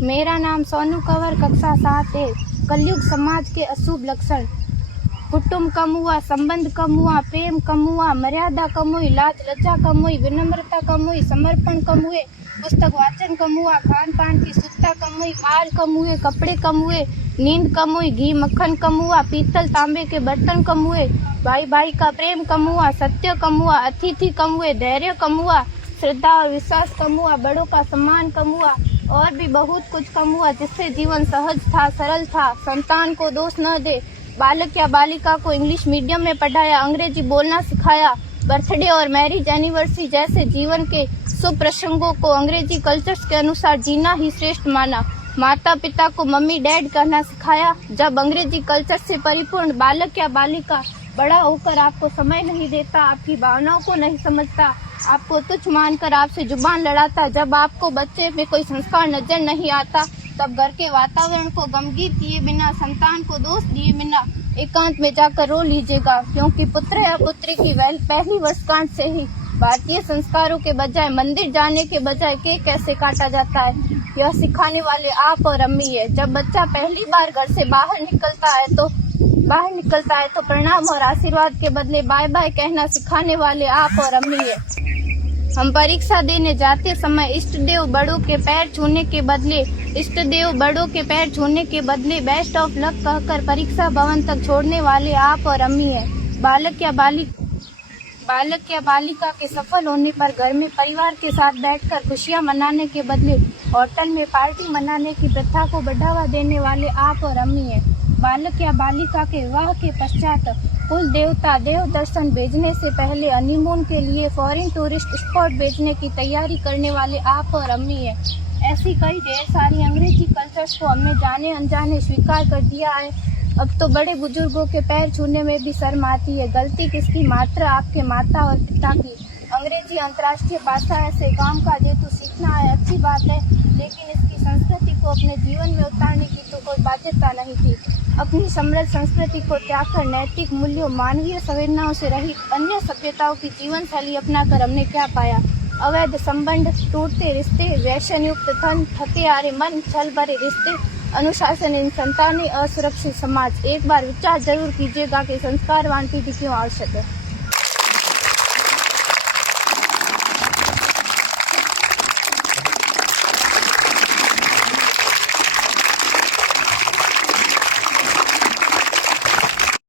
मेरा नाम सोनू कंवर, कक्षा 7 है। कलयुग समाज के अशुभ लक्षण। कुटुंब कम हुआ, संबंध कम हुआ, प्रेम कम हुआ, मर्यादा कम हुई, लाज लज्जा कम हुई, विनम्रता कम हुई, समर्पण कम हुए, पुस्तक वाचन कम हुआ, खान पान की शुद्धता कम हुई, बाल कम हुए, कपड़े कम हुए, नींद कम हुई, घी मक्खन कम हुआ, पीतल तांबे के बर्तन कम हुए, भाई भाई का प्रेम कम हुआ, सत्य कम हुआ, अतिथि कम हुए, धैर्य कम हुआ, श्रद्धा और विश्वास कम हुआ, बड़ों का सम्मान कम हुआ और भी बहुत कुछ कम हुआ, जिससे जीवन सहज था, सरल था। संतान को दोष न दे। बालक या बालिका को इंग्लिश मीडियम में पढ़ाया, अंग्रेजी बोलना सिखाया। बर्थडे और मैरिज एनिवर्सरी जैसे जीवन के शुभ प्रसंगों को अंग्रेजी कल्चर्स के अनुसार जीना ही श्रेष्ठ माना। माता पिता को मम्मी डैड कहना सिखाया। जब अंग्रेजी कल्चर से परिपूर्ण बालक या बालिका बड़ा होकर आपको समय नहीं देता, आपकी भावनाओं को नहीं समझता, आपको तुच्छ मानकर आपसे जुबान लड़ाता, जब आपको बच्चे में कोई संस्कार नजर नहीं आता, तब घर के वातावरण को गमगीत किए बिना, संतान को दोष दिए बिना एकांत में जाकर रो लीजिएगा, क्योंकि पुत्र या पुत्री की पहली वर्षगांठ से ही भारतीय संस्कारों के बजाय, मंदिर जाने के बजाय केक कैसे काटा जाता है, यह सिखाने वाले आप और अम्मी है। जब बच्चा पहली बार घर से बाहर निकलता है तो प्रणाम और आशीर्वाद के बदले बाय बाय कहना सिखाने वाले आप और अम्मी है। हम परीक्षा देने जाते समय इष्ट देव बड़ों के पैर छूने के बदले बेस्ट ऑफ लक कहकर परीक्षा भवन तक छोड़ने वाले आप और अम्मी है। बालक या बालिका के सफल होने पर घर में परिवार के साथ बैठकर खुशियां मनाने के बदले होटल में पार्टी मनाने की प्रथा को बढ़ावा देने वाले आप और अम्मी है। बालक या बालिका के विवाह के पश्चात कुल देवता देव दर्शन भेजने से पहले हनीमून के लिए फॉरेन टूरिस्ट स्पॉट भेजने की तैयारी करने वाले आप और अम्मी है। ऐसी कई ढेर सारी अंग्रेजी कल्चर्स को हमने जाने अनजाने स्वीकार कर दिया है। अब तो बड़े बुजुर्गों के पैर छूने में भी शर्म आती है। गलती किसकी? मात्र आपके माता और पिता की। अंग्रेजी अंतर्राष्ट्रीय भाषा है, से काम काज हेतु सीखना है, अच्छी बात है, लेकिन इसकी संस्कृति को अपने जीवन में उतारने की तो कोई बाध्यता नहीं थी। अपनी समृद्ध संस्कृति को त्याग कर नैतिक मूल्यों, मानवीय संवेदनाओं से रहित अन्य सभ्यताओं की जीवन शैली अपनाकर हमने क्या पाया? अवैध संबंध, टूटते रिश्ते, व्यसन युक्त धन, थके हारे मन, छल भरे रिश्ते, अनुशासनहीन संतानें, असुरक्षित समाज। एक बार विचार जरूर कीजिएगा कि संस्कारवान पीढ़ी क्यों आवश्यक है।